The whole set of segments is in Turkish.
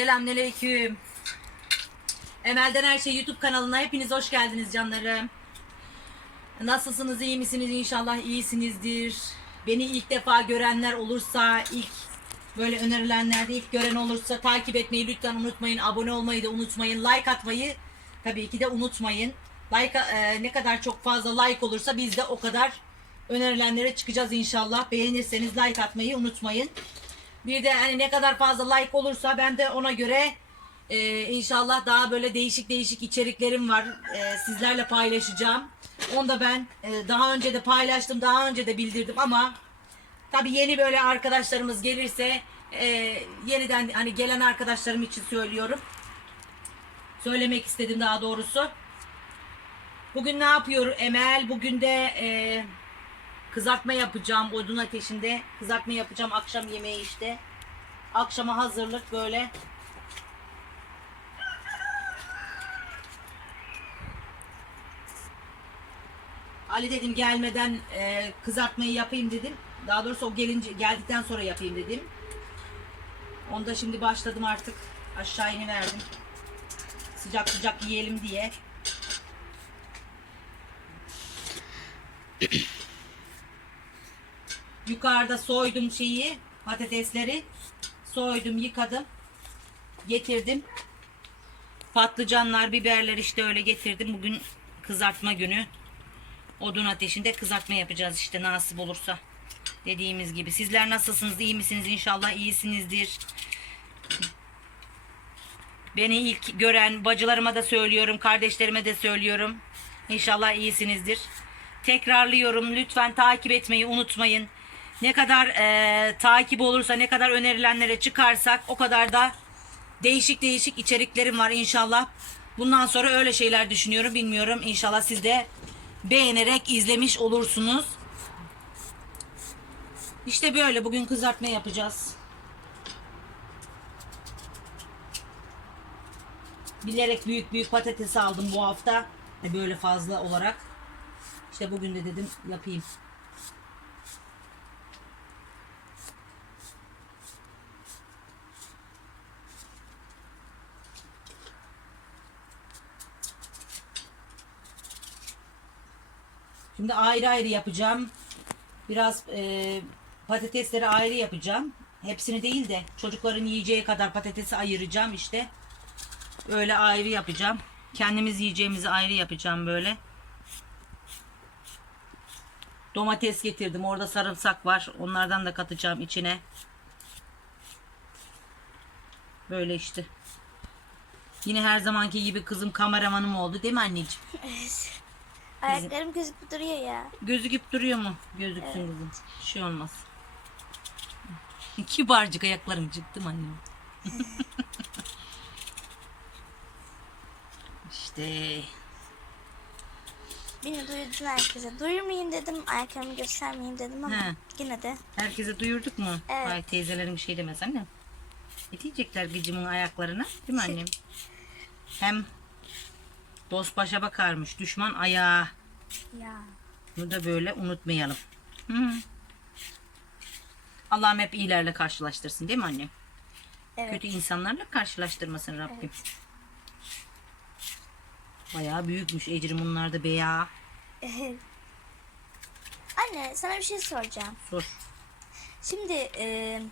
Selamünaleyküm. Emel'den Her Şey YouTube kanalına hepiniz hoş geldiniz canlarım. Nasılsınız, iyi misiniz? İnşallah iyisinizdir. Beni ilk defa görenler olursa, ilk böyle önerilenlerde ilk gören olursa takip etmeyi lütfen unutmayın. Abone olmayı da unutmayın. Like atmayı tabii ki de unutmayın. Like e, ne kadar çok fazla like olursa biz de o kadar önerilenlere çıkacağız inşallah. Beğenirseniz like atmayı unutmayın. Bir de hani ne kadar fazla like olursa ben de ona göre e, inşallah daha böyle değişik değişik içeriklerim var. E, sizlerle paylaşacağım. Onu da ben e, daha önce de paylaştım, daha önce de bildirdim ama tabii yeni böyle arkadaşlarımız gelirse e, yeniden hani gelen arkadaşlarım için söylüyorum. Söylemek istedim daha doğrusu. Bugün ne yapıyor Emel? Bugün de e, kızartma yapacağım odun ateşinde. Kızartma yapacağım akşam yemeği işte. Akşama hazırlık böyle. Ali dedim gelmeden e, kızartmayı yapayım dedim. Daha doğrusu o gelince geldikten sonra yapayım dedim. Onda şimdi başladım artık. Aşağı verdim. Sıcak sıcak yiyelim diye. Yukarıda soydum şeyi, patatesleri. Soydum, yıkadım. Getirdim. Patlıcanlar, biberler işte öyle getirdim. Bugün kızartma günü. Odun ateşinde kızartma yapacağız işte nasip olursa. Dediğimiz gibi. Sizler nasılsınız? iyi misiniz? İnşallah iyisinizdir. Beni ilk gören bacılarıma da söylüyorum, kardeşlerime de söylüyorum. İnşallah iyisinizdir. Tekrarlıyorum. Lütfen takip etmeyi unutmayın. Ne kadar eee, takip olursa, ne kadar önerilenlere çıkarsak o kadar da değişik değişik içeriklerim var inşallah. Bundan sonra öyle şeyler düşünüyorum. Bilmiyorum. İnşallah siz de beğenerek izlemiş olursunuz. İşte böyle bugün kızartma yapacağız. Bilerek büyük büyük patates aldım bu hafta. E, Böyle fazla olarak. İşte bugün de dedim yapayım. Şimdi ayrı ayrı yapacağım. Biraz e, patatesleri ayrı yapacağım. Hepsini değil de çocukların yiyeceği kadar patatesi ayıracağım işte. Öyle ayrı yapacağım. Kendimiz yiyeceğimizi ayrı yapacağım böyle. Domates getirdim. Orada sarımsak var. Onlardan da katacağım içine. Böyle işte. Yine her zamanki gibi kızım kameramanım oldu değil mi anneciğim? Ayaklarım gözüküp duruyor ya. Gözüküp duruyor mu? Gözüksün kızım. Bir şey olmaz. Kibarcık ayaklarım çıktı annem. işte Beni duyurdun herkese. Duyurmayayım dedim. Ayaklarımı göstermeyeyim dedim ama He. yine de. herkese duyurduk mu? Evet. Ay teyzelerim bir şey demez annem. Ne diyecekler gıcımın ayaklarına? Değil mi annem? Hem dost başa bakarmış. Düşman ayağa. Ya. Bunu da böyle unutmayalım. Hı. Allah'ım hep iyilerle karşılaştırsın değil mi anne? Evet. Kötü insanlarla karşılaştırmasın Rabbim. Bayağı büyükmüş Ecrim bunlar da beya. Anne sana bir şey soracağım. Sor. Şimdi e,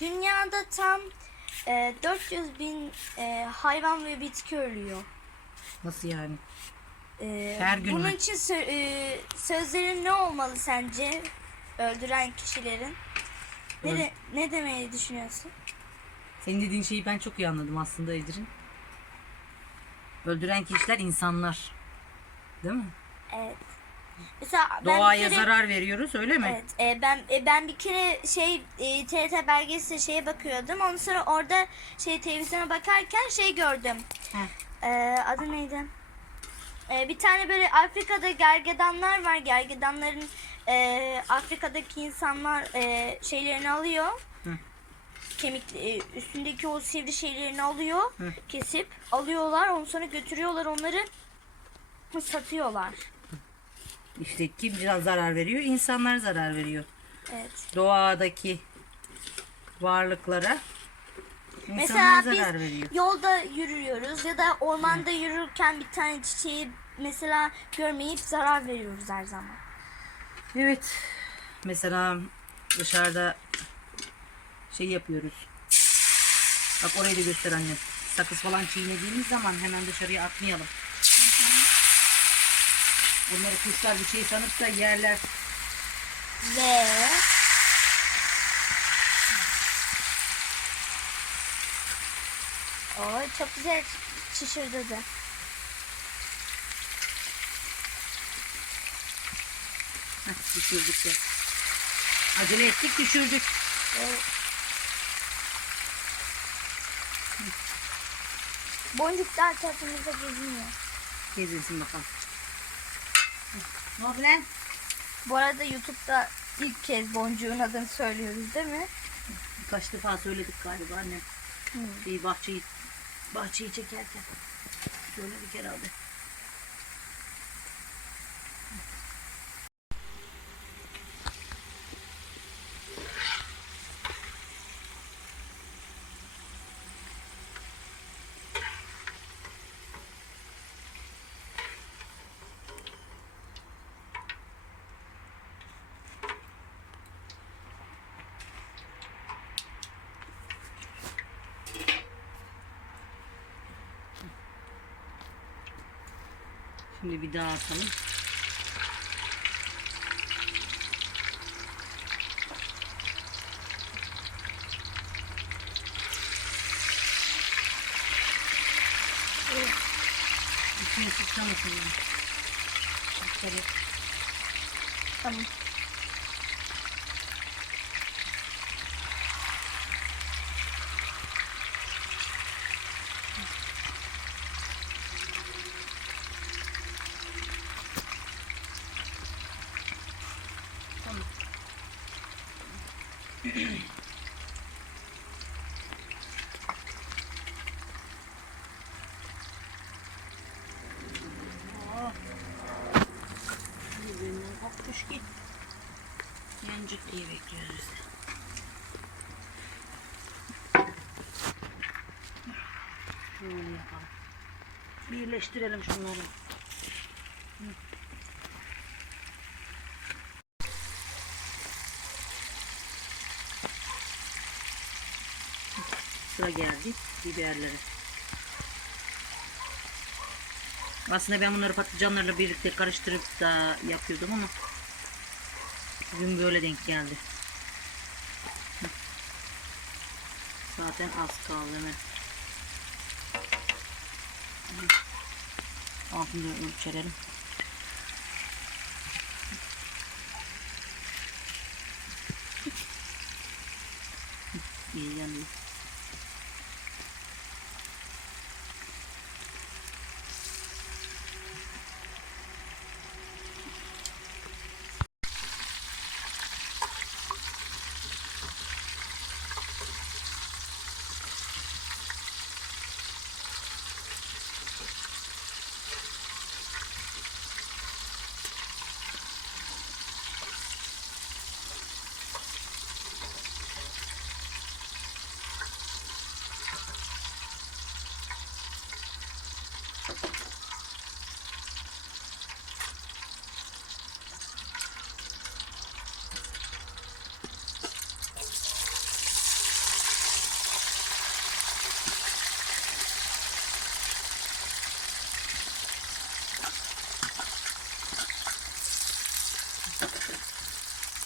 dünyada tam e, 400 bin e, hayvan ve bitki ölüyor. Nasıl yani? E, Her gün Bunun mü? için sö- e, sözlerin ne olmalı sence? Öldüren kişilerin. Ne, Öl- de- ne demeyi düşünüyorsun? Senin dediğin şeyi ben çok iyi anladım aslında Ecrin. Öldüren kişiler insanlar. Değil mi? Evet. Mesela ben bir Doğaya kere- zarar veriyoruz öyle mi? Evet, e, ben e, ben bir kere şey e, TRT belgesel şeye bakıyordum. Ondan sonra orada şey televizyona bakarken şey gördüm. Heh. E, adı neydi? E, bir tane böyle Afrika'da gergedanlar var. Gergedanların e, Afrika'daki insanlar e, şeylerini alıyor. Hı. Kemik e, üstündeki o sivri şeylerini alıyor. Hı. Kesip alıyorlar. Ondan sonra götürüyorlar onları satıyorlar. İşte kim zarar veriyor? İnsanlar zarar veriyor. Evet. Doğadaki varlıklara Mesela zarar biz veriyor. yolda yürüyoruz ya da ormanda yürürken bir tane çiçeği mesela görmeyip zarar veriyoruz her zaman. Evet. Mesela dışarıda şey yapıyoruz. Bak orayı da göster annem. Sakız falan çiğnediğimiz zaman hemen dışarıya atmayalım. Bunları kuşlar bir şey sanıp da yerler. Ve o çok güzel şişirdi. Heh, düşürdük de. Acele ettik düşürdük. Boncuk da tarafımızda geziniyor. Gezinsin bakalım. Ne oldu lan? Bu arada YouTube'da ilk kez boncuğun adını söylüyoruz değil mi? Kaç defa söyledik galiba anne. Bir bahçeyi bahçeyi çekerken. Söyledik herhalde. Şimdi bir daha atalım. İçine sıçramasın. Tamam. Kopmuş ki. Yancık diye bekliyoruz. Böyle yapalım. Birleştirelim şunları. Sıra geldi biberleri. Aslında ben bunları patlıcanlarla birlikte karıştırıp da yapıyordum ama bugün böyle denk geldi. Zaten az kaldı hemen. Altını ölçelim. İyi yanıyor.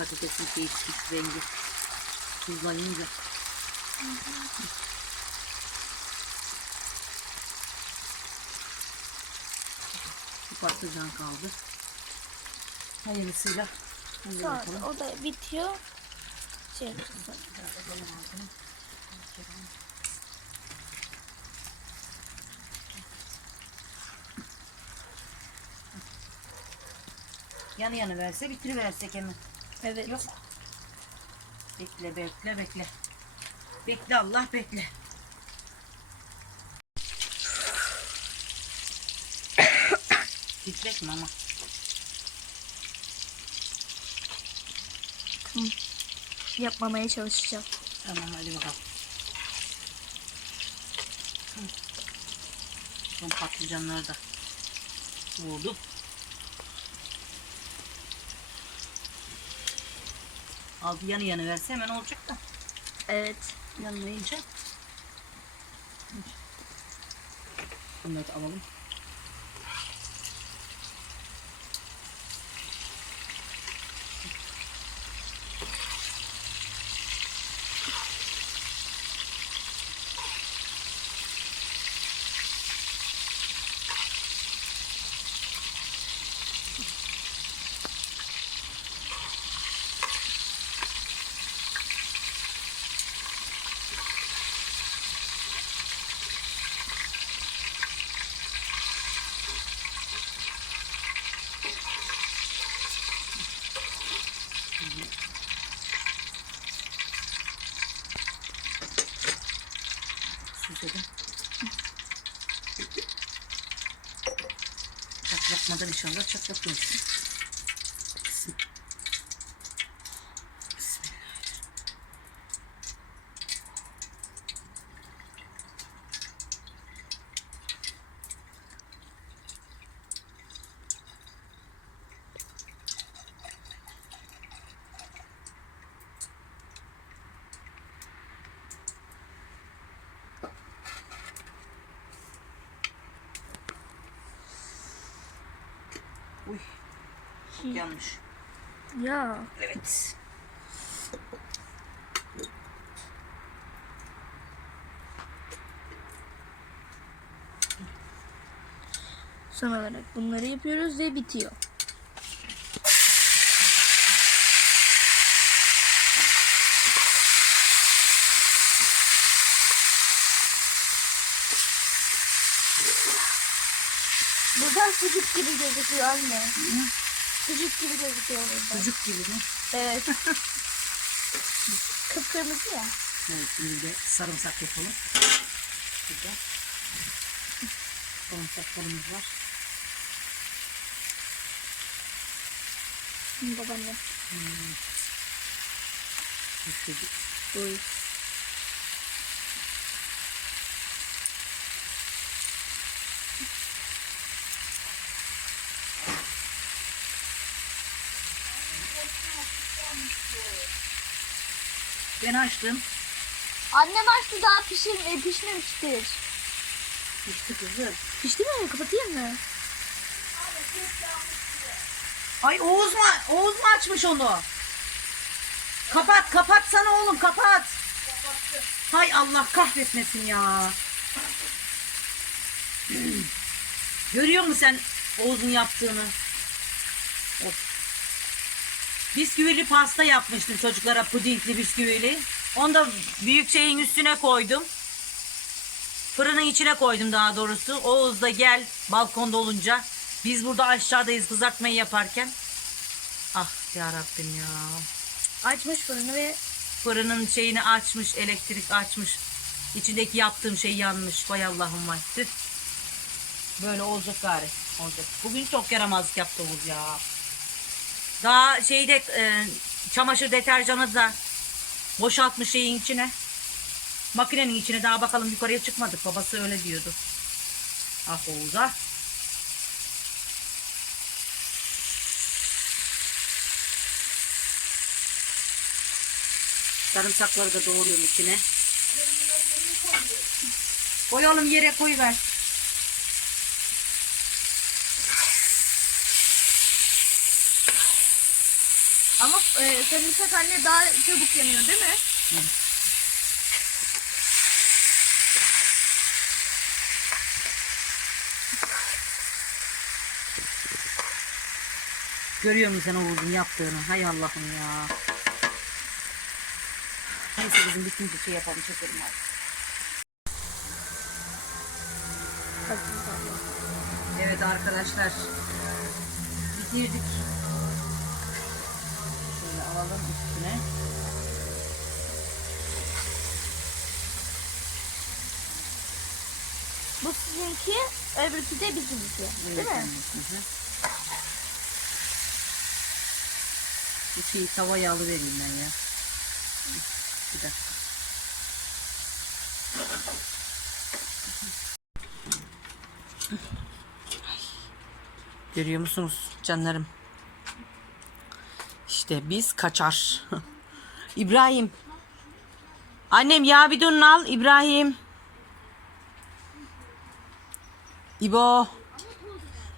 Patatesin değişik rengi. Tuzlayınca. Bir patlıcan kaldı. Hayırlısıyla. Sonra o da bitiyor. Şey yapacağız. Yanı yanı verse bitiriversek hemen. Evet. Yok. Bekle bekle bekle. Bekle Allah bekle. Titrek mi ama? Hı. Yapmamaya çalışacağım. Tamam hadi bakalım. Hı. Son patlıcanları da vurduk. Altı yanı yanı verse hemen olacak da Evet. yanmayınca. Bunları da alalım. Çatlatmadan inşallah. Bismillah. Uy. Yanlış. Ya. Evet. Son olarak bunları yapıyoruz ve bitiyor. Buradan sucuk gibi gözüküyor anne. Sucuk gibi gözüküyor burada. Sucuk gibi mi? Evet. Kıpkırmızı ya. Evet, şimdi de sarımsak yapalım. Burada. Sarımsaklarımız var. Babaannem. Üfledik. Oy. Ben açtım. Annem açtı daha pişir, e, pişmemiştir. İşte kızım. Pişti mi? Kapatayım mı? Ay Oğuz mu, Oğuz mu açmış onu? Kapat, kapatsana oğlum, kapat. Hay Allah kahretmesin ya. Görüyor musun sen Oğuz'un yaptığını? Of. Bisküvili pasta yapmıştım çocuklara pudingli bisküvili. Onu da büyük şeyin üstüne koydum. Fırının içine koydum daha doğrusu. Oğuz da gel balkonda olunca. Biz burada aşağıdayız kızartmayı yaparken. Ah ya Rabbim ya. Açmış fırını ve Fırının şeyini açmış, elektrik açmış. İçindeki yaptığım şey yanmış. Vay Allah'ım vay. Tüh. Böyle olacak gari. Olacak. Bugün çok yaramazlık yaptı Oğuz ya. Daha şeyde e, çamaşır deterjanı da boşaltmış şeyin içine. Makinenin içine daha bakalım yukarıya çıkmadık. Babası öyle diyordu. Ah Oğuz ah. Sarımsakları da doğruyorum içine. Koyalım yere koyuver. ama e, sarımsak anne daha çabuk yanıyor değil mi? Görüyor musun sen Oğuz'un yaptığını? Hay Allah'ım ya. Neyse bizim bitince şey yapalım çekelim artık. Evet arkadaşlar. Bitirdik. Alalım üstüne. Bu sizinki, öbürkü de bizimki. Değil mi? Bu şeyi tavaya alıvereyim ben ya. Bir dakika. Görüyor musunuz canlarım? İşte biz kaçar. İbrahim. Annem yağ bidonunu al İbrahim. İbo.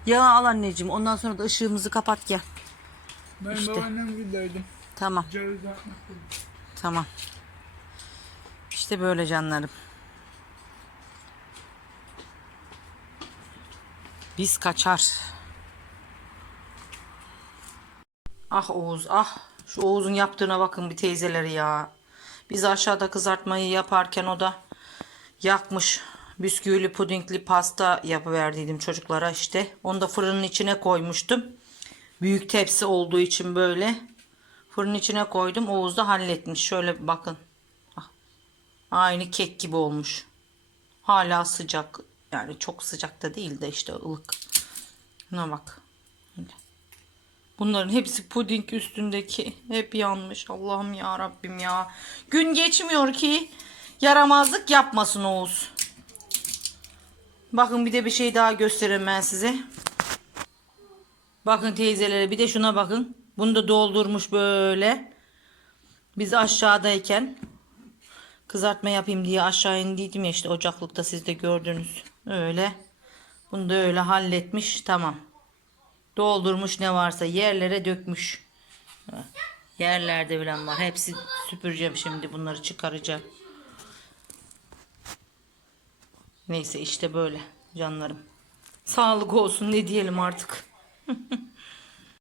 Yağı al anneciğim. Ondan sonra da ışığımızı kapat gel. Ben İşte. babaannem gideydim. Tamam. Tamam. İşte böyle canlarım. Biz kaçar. Ah Oğuz ah. Şu Oğuz'un yaptığına bakın bir teyzeleri ya. Biz aşağıda kızartmayı yaparken o da yakmış. Bisküvili pudingli pasta yapıverdiydim çocuklara işte. Onu da fırının içine koymuştum. Büyük tepsi olduğu için böyle. Fırının içine koydum. Oğuz da halletmiş. Şöyle bakın. Ah. Aynı kek gibi olmuş. Hala sıcak. Yani çok sıcak da değil de işte ılık. Buna bak. Bunların hepsi puding üstündeki. Hep yanmış. Allah'ım ya Rabbim ya. Gün geçmiyor ki yaramazlık yapmasın Oğuz. Bakın bir de bir şey daha göstereyim ben size. Bakın teyzelere bir de şuna bakın. Bunu da doldurmuş böyle. Biz aşağıdayken kızartma yapayım diye aşağı indiydim ya işte ocaklıkta siz de gördünüz. Öyle. Bunu da öyle halletmiş. Tamam. Doldurmuş ne varsa yerlere dökmüş. Yerlerde bilen var. Hepsi süpüreceğim şimdi bunları çıkaracağım. Neyse işte böyle canlarım. Sağlık olsun ne diyelim artık.